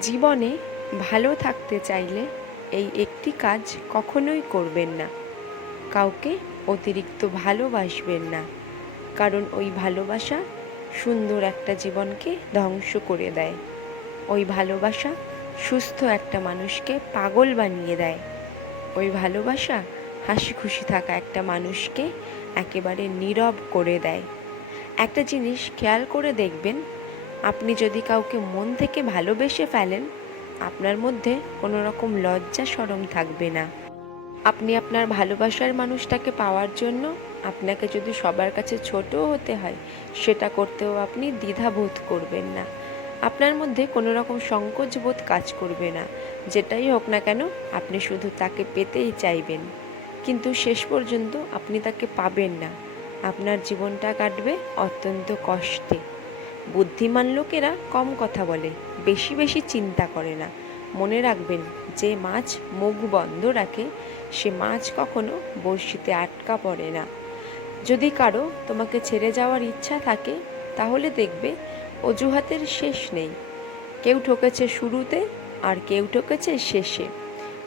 জীবনে ভালো থাকতে চাইলে এই একটি কাজ কখনোই করবেন না। কাউকে অতিরিক্ত ভালোবাসবেন না। কারণ ওই ভালোবাসা সুন্দর একটা জীবনকে ধ্বংস করে দেয়। ওই ভালোবাসা সুস্থ একটা মানুষকে পাগল বানিয়ে দেয়। ওই ভালোবাসা হাসি খুশি থাকা একটা মানুষকে একেবারে নীরব করে দেয়। একটা জিনিস খেয়াল করে দেখবেন আপনি যদি কাউকে মন থেকে ভালোবেসে ফেলেন, আপনার মধ্যে কোনো রকম লজ্জা সরম থাকবে না। আপনি আপনার ভালোবাসার মানুষটাকে পাওয়ার জন্য আপনাকে যদি সবার কাছে ছোটও হতে হয়, সেটা করতেও আপনি দ্বিধাবোধ করবেন না। আপনার মধ্যে কোনো রকম সংকোচ বোধ কাজ করবে না। যেটাই হোক না কেন, আপনি শুধু তাকে পেতেই চাইবেন। কিন্তু শেষ পর্যন্ত আপনি তাকে পাবেন না। আপনার জীবনটা কাটবে অত্যন্ত কষ্টে। বুদ্ধিমান লোকেরা কম কথা বলে, বেশি বেশি চিন্তা করে না। মনে রাখবেন, যে মাছ মুখ বন্ধ রাখে, সে মাছ কখনো বড়শিতে আটকা পড়ে না। যদি কারও তোমাকে ছেড়ে যাওয়ার ইচ্ছা থাকে, তাহলে দেখবে অজুহাতের শেষ নেই। কেউ ঠকেছে শুরুতে, আর কেউ ঠকেছে শেষে।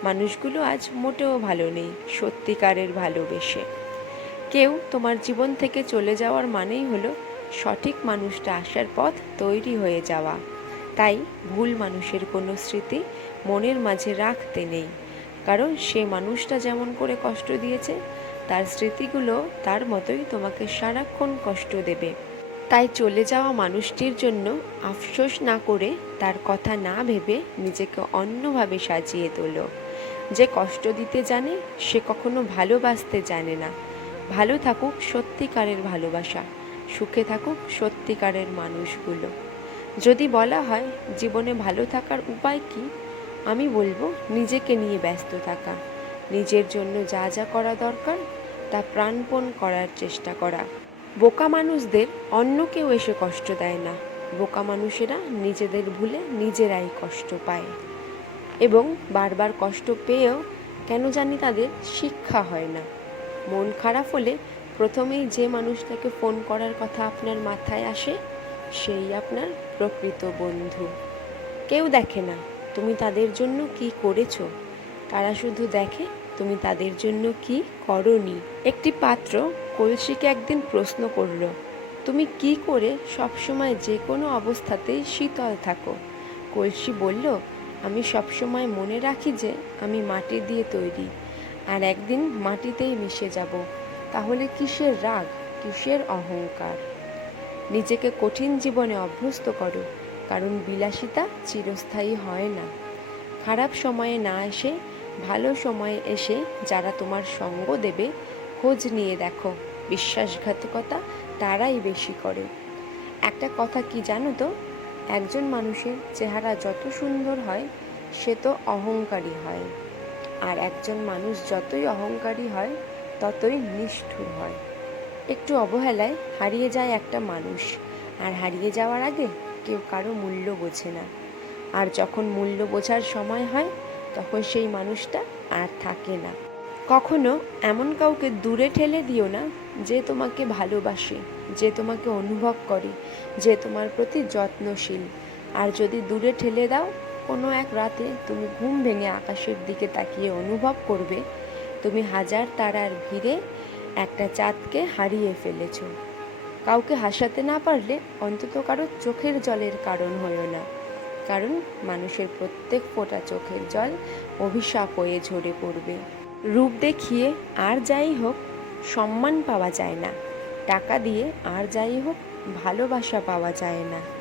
মানুষগুলো আজ মোটেও ভালো নেই, সত্যিকারের ভালোবেসে। কেউ তোমার জীবন থেকে চলে যাওয়ার মানেই হলো সঠিক মানুষটা আসার পথ তৈরি হয়ে যাওয়া। তাই ভুল মানুষের কোনো স্মৃতি মনের মাঝে রাখতে নেই। কারণ সে মানুষটা যেমন করে কষ্ট দিয়েছে, তার স্মৃতিগুলো তার মতোই তোমাকে সারাক্ষণ কষ্ট দেবে। তাই চলে যাওয়া মানুষটির জন্য আফসোস না করে তার কথা না ভেবে নিজেকে অন্যভাবে সাজিয়ে তোলো। যে কষ্ট দিতে জানে, সে কখনো ভালোবাসতে জানে না। ভালো থাকুক সত্যিকারের ভালোবাসা। সুখে থাকুক সত্যিকারের মানুষগুলো। যদি বলা হয় জীবনে ভালো থাকার উপায় কি, আমি বলব নিজেকে নিয়ে ব্যস্ত থাকা। নিজের জন্য যা যা করা দরকার, তা প্রাণপণ করার চেষ্টা করা। বোকা মানুষদের অন্য কেউ এসে কষ্ট দেয় না। বোকা মানুষেরা নিজেদের ভুলে নিজেরাই কষ্ট পায়। এবং বারবার কষ্ট পেয়েও কেন জানি তাদের শিক্ষা হয় না। মন খারাপ হলে প্রথমেই যে মানুষটাকে ফোন করার কথা আপনার মাথায় আসে, সেই আপনার প্রকৃত বন্ধু। কেউ দেখে না, তুমি তাদের জন্য কি করেছ? তারা শুধু দেখে, তুমি তাদের জন্য কি করনি? একটি পাত্র কলসিকে একদিন প্রশ্ন করল, তুমি কি করে সবসময় যে কোনো অবস্থাতেই শীতল থাকো? কলসি বলল, আমি সবসময় মনে রাখি যে আমি মাটি দিয়ে তৈরি, আর একদিন মাটিতেই মিশে যাব। তাহলে কিসের রাগ, কিসের অহংকার? নিজেকে কঠিন জীবনে অভ্যস্ত করো, কারণ বিলাসিতা চিরস্থায়ী হয় না। খারাপ সময়ে না এসে, ভালো সময়ে এসে যারা তোমার সঙ্গ দেবে, খোঁজ নিয়ে দেখো, বিশ্বাসঘাতকতা তারাই বেশি করে। একটা কথা কি জানো তো? একজন মানুষের চেহারা যত সুন্দর হয়, সে তো অহংকারী হয়। আর একজন মানুষ যতই অহংকারী হয় ততই নিষ্ঠুর হয়। একটু অবহেলায় হারিয়ে যায় একটা মানুষ। আর হারিয়ে যাওয়ার আগে কেউ কারও মূল্য বোঝে না। আর যখন মূল্য বোঝার সময় হয়, তখন সেই মানুষটা আর থাকে না। কখনো এমন কাউকে দূরে ঠেলে দিও না যে তোমাকে ভালোবাসে, যে তোমাকে অনুভব করে, যে তোমার প্রতি যত্নশীল। আর যদি দূরে ঠেলে দাও, কোনো এক রাতে তুমি ঘুম ভেঙে আকাশের দিকে তাকিয়ে অনুভব করবে তুমি হাজার তারার ভিড়ে একটা চাঁদকে হারিয়ে ফেলেছ। কাউকে হাসাতে না পারলে অন্তত কারও চোখের জলের কারণ হয়েও না। কারণ মানুষের প্রত্যেক ফোঁটা চোখের জল অভিশাপ হয়ে ঝরে পড়বে। রূপ দেখিয়ে আর যাই হোক, সম্মান পাওয়া যায় না। টাকা দিয়ে আর যাই হোক, ভালোবাসা পাওয়া যায় না।